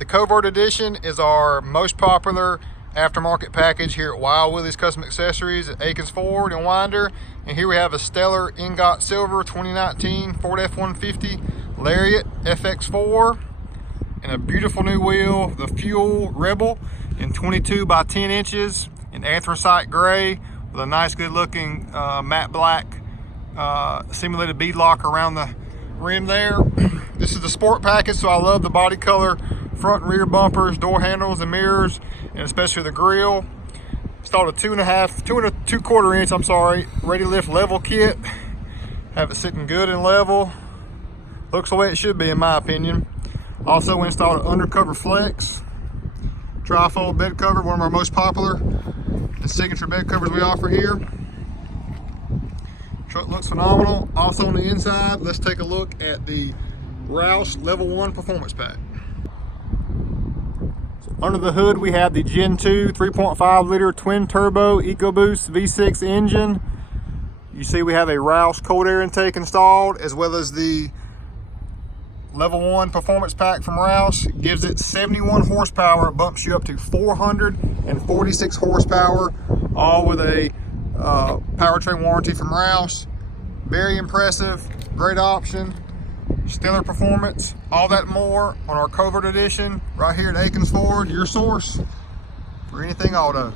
The Covert Edition is our most popular aftermarket package here at Wild Willies Custom Accessories at Akins Ford in Winder. And here we have a stellar Ingot Silver 2019 Ford F150 Lariat FX4 and a beautiful new wheel, the Fuel Rebel in 22 by 10 inches in anthracite gray with a nice good looking matte black simulated bead lock around the rim there. This is the sport package, so I love the body color, front and rear bumpers, door handles and mirrors, and especially the grille. Installed a 2 2/4 inch, ready lift level kit. Have it sitting good and level. Looks the way it should be in my opinion. Also installed an undercover flex trifold bed cover, one of our most popular and signature bed covers we offer here. Truck looks phenomenal. Also on the inside, let's take a look at the Roush Level 1 Performance Pack. Under the hood, we have the Gen 2 3.5 liter twin turbo EcoBoost V6 engine. You see we have a Roush cold air intake installed, as well as the Level 1 Performance Pack from Roush. Gives it 71 horsepower. It bumps you up to 446 horsepower, all with a powertrain warranty from Roush. Very impressive, great option. Stellar performance, all that and more on our Covert Edition right here at Akins Ford, your source for anything auto.